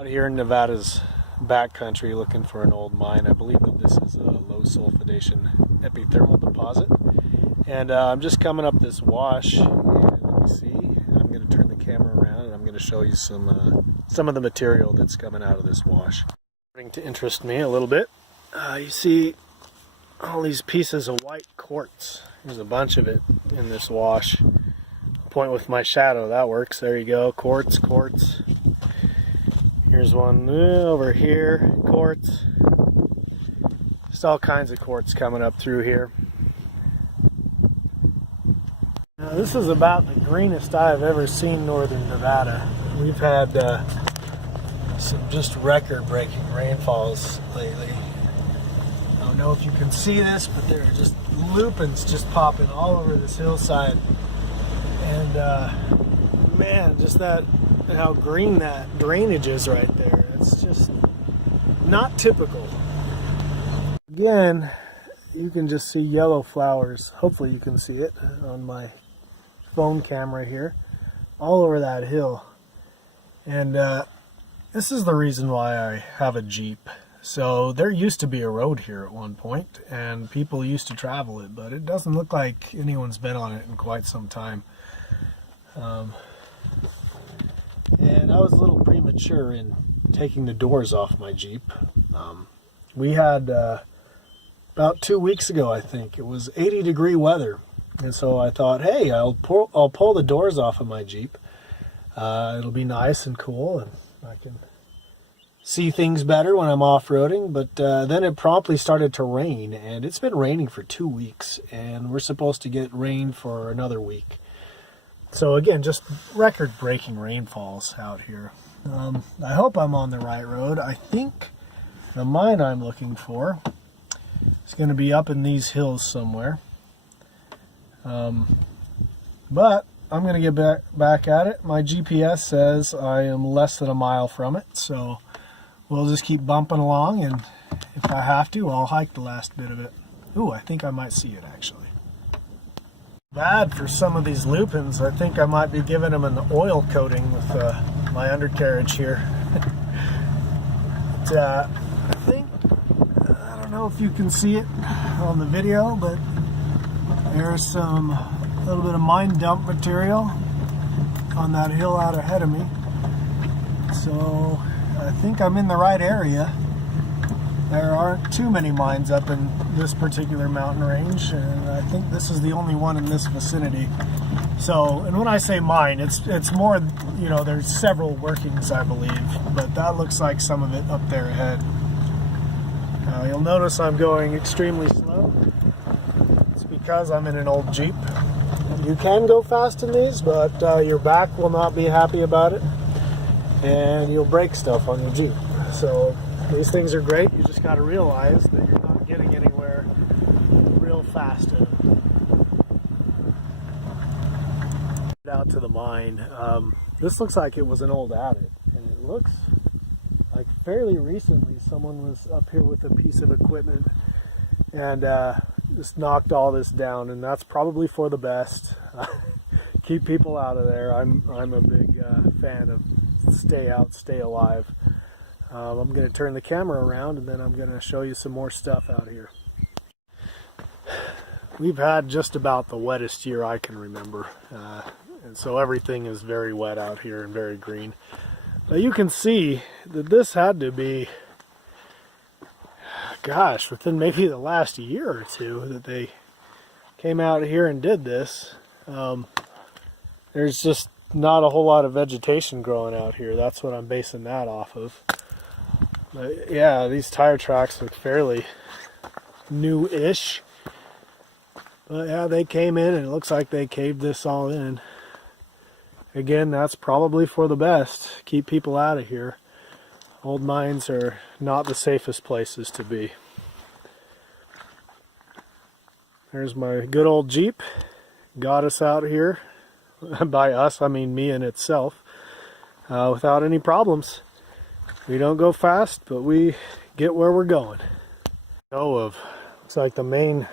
Out here in Nevada's backcountry looking for an old mine. I believe that this is a low sulfidation epithermal deposit. And I'm just coming up this wash, and let me see, I'm going to turn the camera around and I'm going to show you some of the material that's coming out of this wash. Starting to interest me a little bit. You see all these pieces of white quartz. There's a bunch of it in this wash. Point with my shadow, that works. There you go, quartz, quartz. Here's one over here, quartz. Just all kinds of quartz coming up through here. Now, this is about the greenest I've ever seen northern Nevada. We've had some just record-breaking rainfalls lately. I don't know if you can see this, but there are just lupins just popping all over this hillside. And man, just that, how green that drainage is right there. It's just not typical. Again, you can just see yellow flowers. Hopefully you can see it on my phone camera here, all over that hill. And this is the reason why I have a Jeep. So there used to be a road here at one point, and people used to travel it, but it doesn't look like anyone's been on it in quite some time. And I was a little premature in taking the doors off my Jeep. We had about 2 weeks ago, I think, it was 80-degree weather, and so I thought, hey, I'll pull the doors off of my Jeep. It'll be nice and cool, and I can see things better when I'm off-roading. But then it promptly started to rain, and it's been raining for 2 weeks, and we're supposed to get rain for another week. So again, just record-breaking rainfalls out here. I hope I'm on the right road. I think the mine I'm looking for is going to be up in these hills somewhere. But I'm going to get back at it. My GPS says I am less than a mile from it, so we'll just keep bumping along, and if I have to, I'll hike the last bit of it. Ooh, I think I might see it actually. Bad for some of these lupins. I think I might be giving them an oil coating with my undercarriage here. But, I think, I don't know if you can see it on the video, but there's a little bit of mine dump material on that hill out ahead of me. So I think I'm in the right area. There aren't too many mines up in this particular mountain range, and I think this is the only one in this vicinity. So, and when I say mine, it's more, you know, there's several workings, I believe, but that looks like some of it up there ahead. You'll notice I'm going extremely slow. It's because I'm in an old Jeep. You can go fast in these, but your back will not be happy about it, and you'll break stuff on your Jeep. So these things are great. You just got to realize that you're not getting anywhere real fast in them. Out to the mine. This looks like it was an old adit, and it looks like fairly recently someone was up here with a piece of equipment and just knocked all this down, and that's probably for the best. Keep people out of there. I'm a big fan of stay out, stay alive. I'm going to turn the camera around, and then I'm going to show you some more stuff out here. We've had just about the wettest year I can remember, and so everything is very wet out here and very green. But you can see that this had to be, gosh, within maybe the last year or two that they came out here and did this. There's just not a whole lot of vegetation growing out here. That's what I'm basing that off of. But yeah, these tire tracks look fairly new-ish. But yeah, they came in and it looks like they caved this all in. Again, that's probably for the best. Keep people out of here. Old mines are not the safest places to be. There's my good old Jeep. Got us out here. By us, I mean me and itself. Without any problems. We don't go fast, but we get where we're going. Looks like the main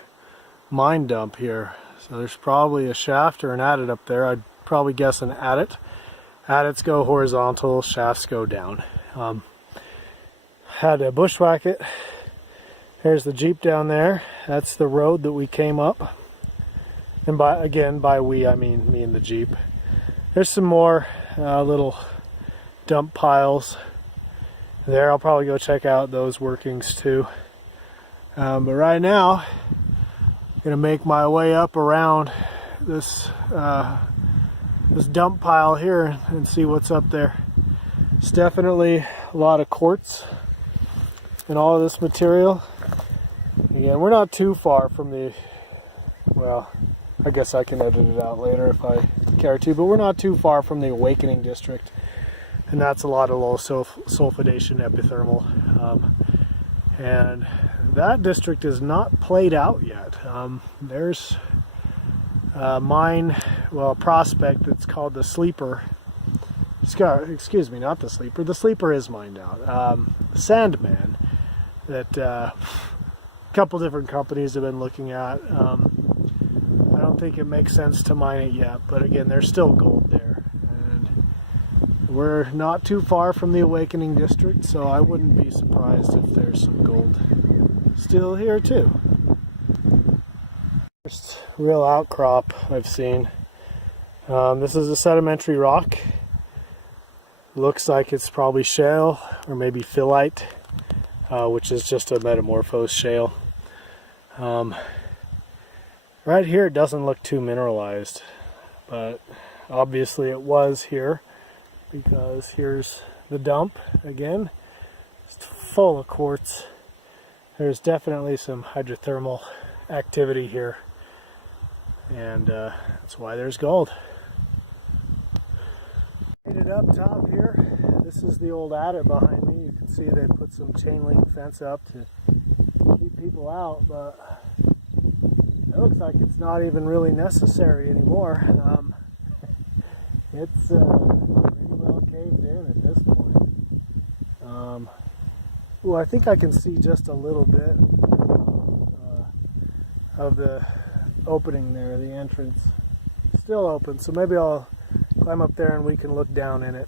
mine dump here. So there's probably a shaft or an adit up there. I'd probably guess an adit. Adits go horizontal, shafts go down. Had to bushwhack it. There's the Jeep down there. That's the road that we came up. And by we, I mean me and the Jeep. There's some more little dump piles there. I'll probably go check out those workings too. But right now, I'm gonna make my way up around this this dump pile here and see what's up there. It's definitely a lot of quartz and all of this material. Again, we're not too far from the, well, I guess I can edit it out later if I care to, but we're not too far from the Awakening District, and that's a lot of low sulfidation epithermal. And that district is not played out yet. There's a mine, well, a prospect that's called the Sleeper. Excuse me, not the Sleeper. The Sleeper is mined out. Sandman, that a couple different companies have been looking at. I don't think it makes sense to mine it yet, but again, there's still gold there. And we're not too far from the Awakening District, so I wouldn't be surprised if there's some gold still here too. First real outcrop I've seen. This is a sedimentary rock. Looks like it's probably shale or maybe phyllite, which is just a metamorphosed shale. Right here it doesn't look too mineralized, but obviously it was here, because here's the dump again. It's full of quartz. There's definitely some hydrothermal activity here, and that's why there's gold. It up top here, this is the old adit behind me. You can see they put some chain link fence up to keep people out, but it looks like it's not even really necessary anymore. It's pretty well caved in at this point. Well, I think I can see just a little bit of the opening there, the entrance. Still open, so maybe I'll climb up there and we can look down in it.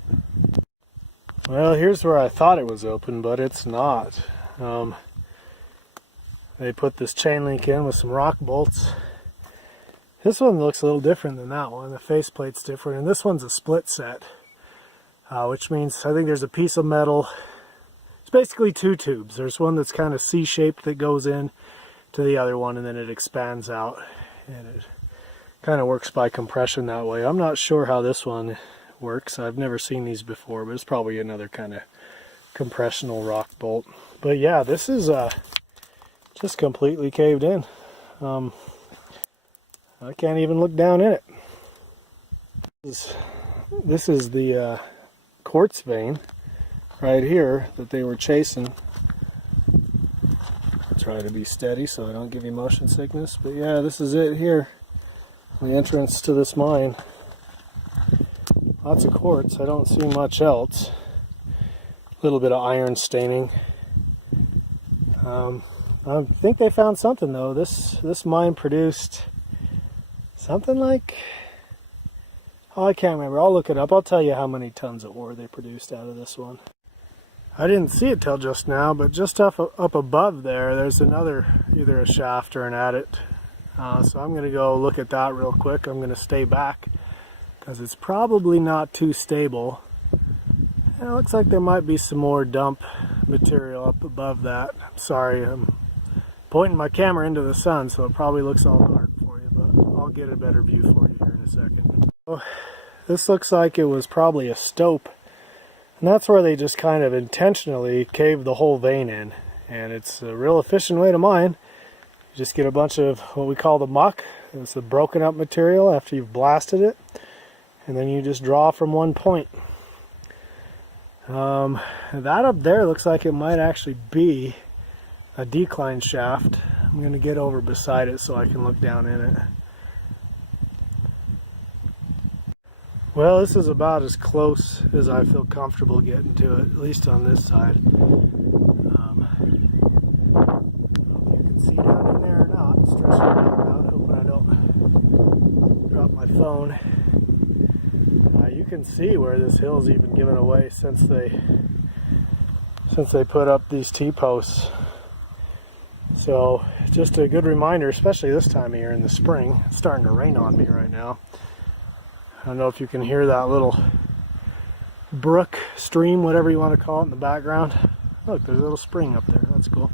Well, here's where I thought it was open, but it's not. They put this chain link in with some rock bolts. This one looks a little different than that one. The faceplate's different, and this one's a split set, which means I think there's a piece of metal. It's basically two tubes. There's one that's kind of C-shaped that goes in to the other one, and then it expands out, and it kind of works by compression that way. I'm not sure how this one works. I've never seen these before, but it's probably another kind of compressional rock bolt. But yeah, this is just completely caved in. I can't even look down in it. This is the quartz vein right here that they were chasing. Try to be steady so I don't give you motion sickness, but yeah, this is it here. The entrance to this mine. Lots of quartz. I don't see much else. A little bit of iron staining. I think they found something though. This mine produced something like, oh, I can't remember. I'll look it up. I'll tell you how many tons of ore they produced out of this one. I didn't see it till just now, but just up above there's another, either a shaft or an adit. So I'm going to go look at that real quick. I'm going to stay back because it's probably not too stable. And it looks like there might be some more dump material up above that. Sorry, I'm pointing my camera into the sun, so it probably looks all dark for you, but I'll get a better view for you here in a second. So, this looks like it was probably a stope, and that's where they just kind of intentionally caved the whole vein in, and it's a real efficient way to mine. You just get a bunch of what we call the muck. It's the broken up material after you've blasted it, and then you just draw from one point. That up there looks like it might actually be a decline shaft. I'm going to get over beside it so I can look down in it. Well, this is about as close as I feel comfortable getting to it, at least on this side. You can see down in there or not. Stretching it out, hoping I don't drop my phone. You can see where this hill's even given away since they since they put up these T-posts. So just a good reminder, especially this time of year in the spring. It's starting to rain on me right now. I don't know if you can hear that little brook, stream, whatever you want to call it, in the background. Look, there's a little spring up there. That's cool.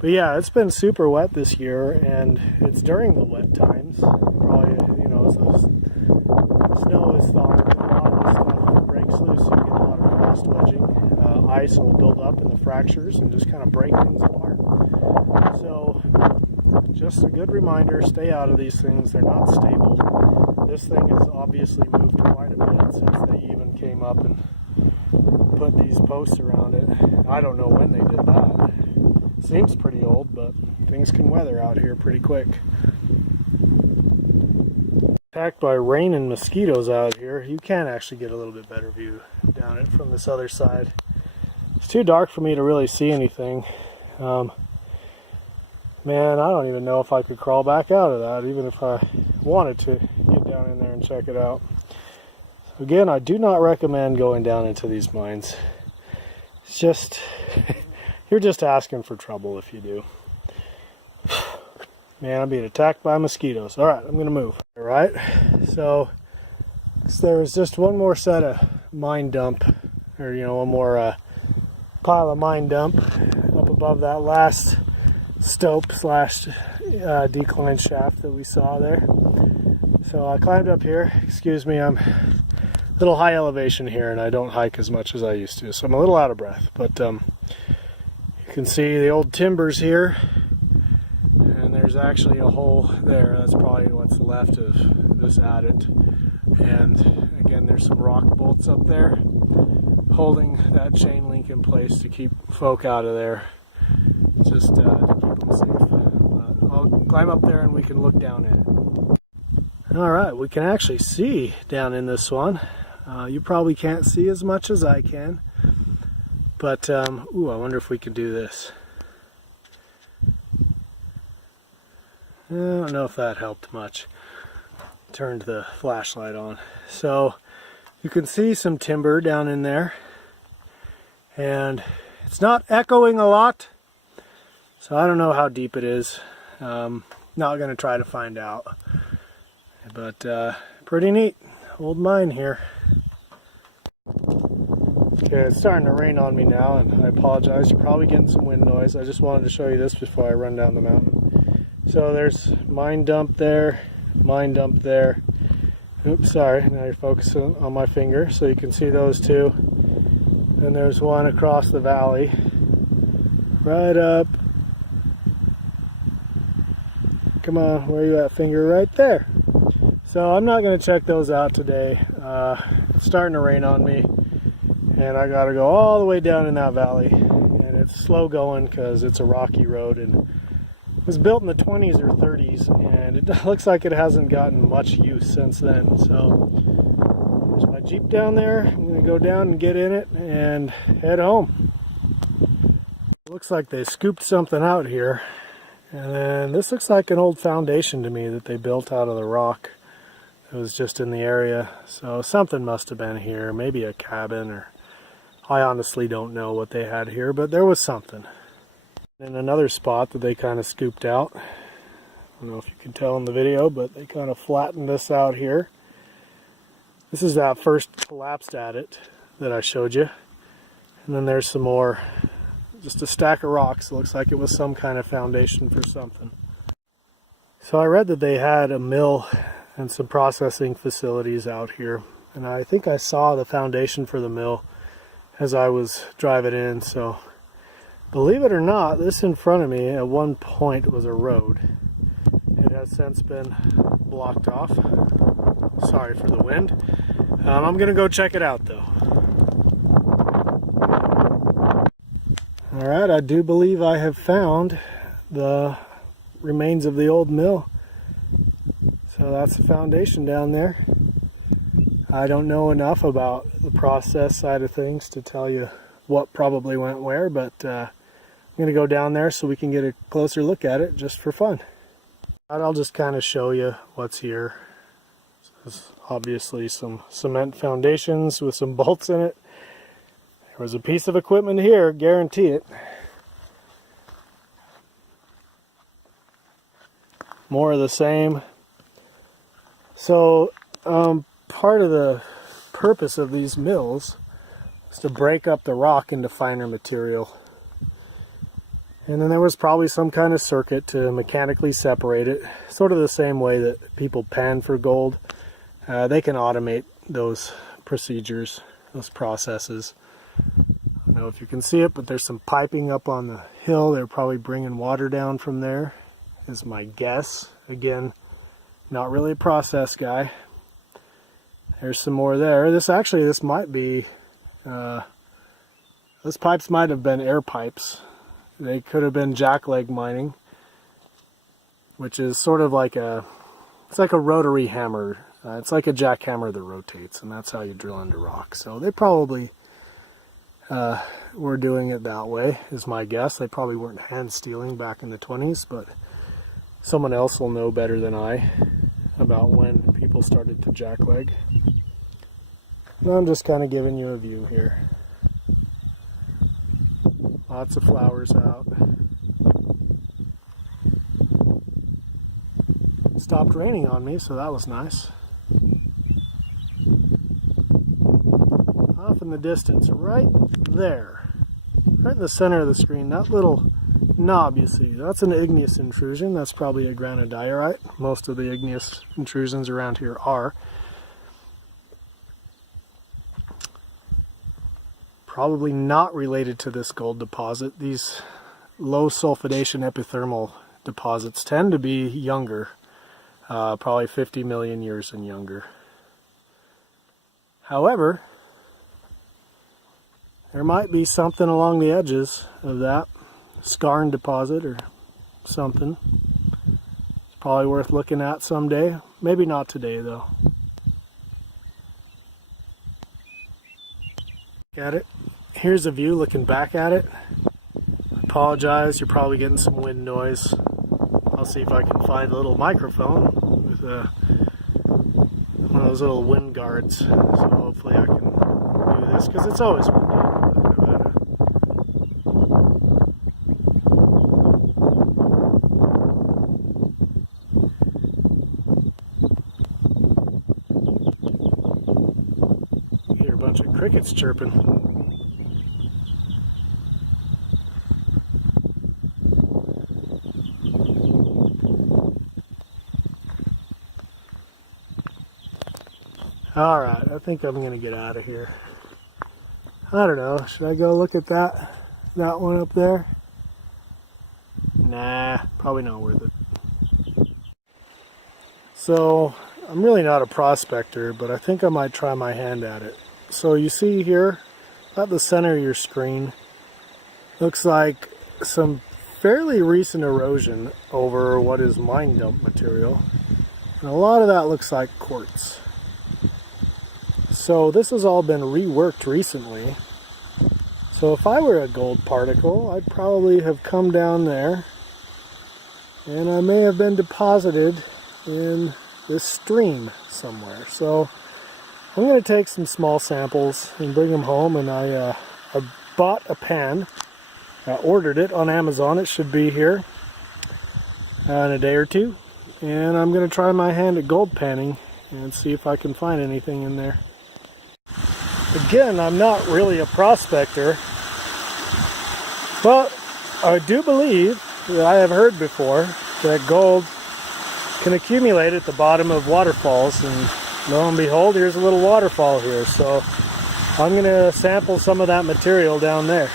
But yeah, it's been super wet this year, and it's during the wet times. Probably, you know, as the snow is thawing, a lot of this stuff breaks loose. You get a lot of frost wedging. Ice will build up in the fractures and just kind of break things apart. So, just a good reminder, stay out of these things. They're not stable. This thing has obviously moved quite a bit since they even came up and put these posts around it. I don't know when they did that. Seems pretty old, but things can weather out here pretty quick. Attacked by rain and mosquitoes out here. You can actually get a little bit better view down it from this other side. It's too dark for me to really see anything. Man, I don't even know if I could crawl back out of that, even if I wanted to get down in there and check it out. So again, I do not recommend going down into these mines. It's just, you're just asking for trouble if you do. Man, I'm being attacked by mosquitoes. All right, I'm gonna move. All right, so there was just one more set of mine dump, or you know, one more pile of mine dump up above that last stope slash decline shaft that we saw there. So I climbed up here. Excuse me, I'm a little high elevation here, and I don't hike as much as I used to, so I'm a little out of breath. But you can see the old timbers here, and there's actually a hole there. That's probably what's left of this adit. And again, there's some rock bolts up there holding that chain link in place to keep folk out of there, just to keep them safe. I'll climb up there and we can look down at it. All right, we can actually see down in this one. You probably can't see as much as I can, but ooh, I wonder if we can do this. I don't know if that helped much. Turned the flashlight on. So you can see some timber down in there, and it's not echoing a lot, so I don't know how deep it is. Not going to try to find out, but pretty neat old mine here. Okay, it's starting to rain on me now, and I apologize. You're probably getting some wind noise. I just wanted to show you this before I run down the mountain. So there's mine dump there, mine dump there. Oops, sorry, now you're focusing on my finger so you can see those two. And there's one across the valley, right up. Come on, where are you at, finger? Right there. So I'm not going to check those out today. It's starting to rain on me, and I got to go all the way down in that valley. And it's slow going because it's a rocky road, and it was built in the 20s or 30s, and it looks like it hasn't gotten much use since then. So there's my Jeep down there. I'm going to go down and get in it and head home. Looks like they scooped something out here, and then this looks like an old foundation to me that they built out of the rock. It was just in the area, so something must have been here, maybe a cabin, or I honestly don't know what they had here, but there was something. In another spot that they kind of scooped out, I don't know if you can tell in the video, but they kind of flattened this out here. This is that first collapsed adit that I showed you, and then there's some more, just a stack of rocks. It looks like it was some kind of foundation for something. So I read that they had a mill and some processing facilities out here, and I think I saw the foundation for the mill as I was driving in. So believe it or not, this in front of me at one point was a road. It has since been blocked off. Sorry for the wind. I'm gonna go check it out though. Alright, I do believe I have found the remains of the old mill. So that's the foundation down there. I don't know enough about the process side of things to tell you what probably went where, but I'm going to go down there so we can get a closer look at it just for fun. I'll just kind of show you what's here. There's obviously some cement foundations with some bolts in it. There was a piece of equipment here, guarantee it. More of the same. So, part of the purpose of these mills is to break up the rock into finer material. And then there was probably some kind of circuit to mechanically separate it, sort of the same way that people pan for gold. They can automate those procedures, those processes. I don't know if you can see it, but there's some piping up on the hill. They're probably bringing water down from there, is my guess. Again, not really a process guy. There's some more there. This might be, those pipes might have been air pipes. They could have been jackleg mining, which is sort of like it's like a rotary hammer. It's like a jackhammer that rotates, and that's how you drill into rock. So they probably were doing it that way, is my guess. They probably weren't hand stealing back in the 20s, but someone else will know better than I about when people started to jackleg. And I'm just kind of giving you a view here. Lots of flowers out. It stopped raining on me, so that was nice. Off in the distance, right there, right in the center of the screen, that little knob you see, that's an igneous intrusion. That's probably a granodiorite. Most of the igneous intrusions around here are. Probably not related to this gold deposit. These low sulfidation epithermal deposits tend to be younger, probably 50 million years and younger. However, there might be something along the edges of that skarn deposit or something. It's probably worth looking at someday. Maybe not today though. Look at it. Here's a view looking back at it. I apologize, you're probably getting some wind noise. I'll see if I can find a little microphone with one of those little wind guards. So hopefully I can do this, because it's always windy. Hear a bunch of crickets chirping. Alright, I think I'm going to get out of here. I don't know, should I go look at that one up there? Nah, probably not worth it. So, I'm really not a prospector, but I think I might try my hand at it. So you see here, at the center of your screen, looks like some fairly recent erosion over what is mine dump material. And a lot of that looks like quartz. So this has all been reworked recently. So if I were a gold particle, I'd probably have come down there and I may have been deposited in this stream somewhere. So I'm going to take some small samples and bring them home, and I bought a pan. I ordered it on Amazon. It should be here in a day or two. And I'm going to try my hand at gold panning and see if I can find anything in there. Again, I'm not really a prospector, but I do believe that I have heard before that gold can accumulate at the bottom of waterfalls, and lo and behold, here's a little waterfall here. So I'm going to sample some of that material down there.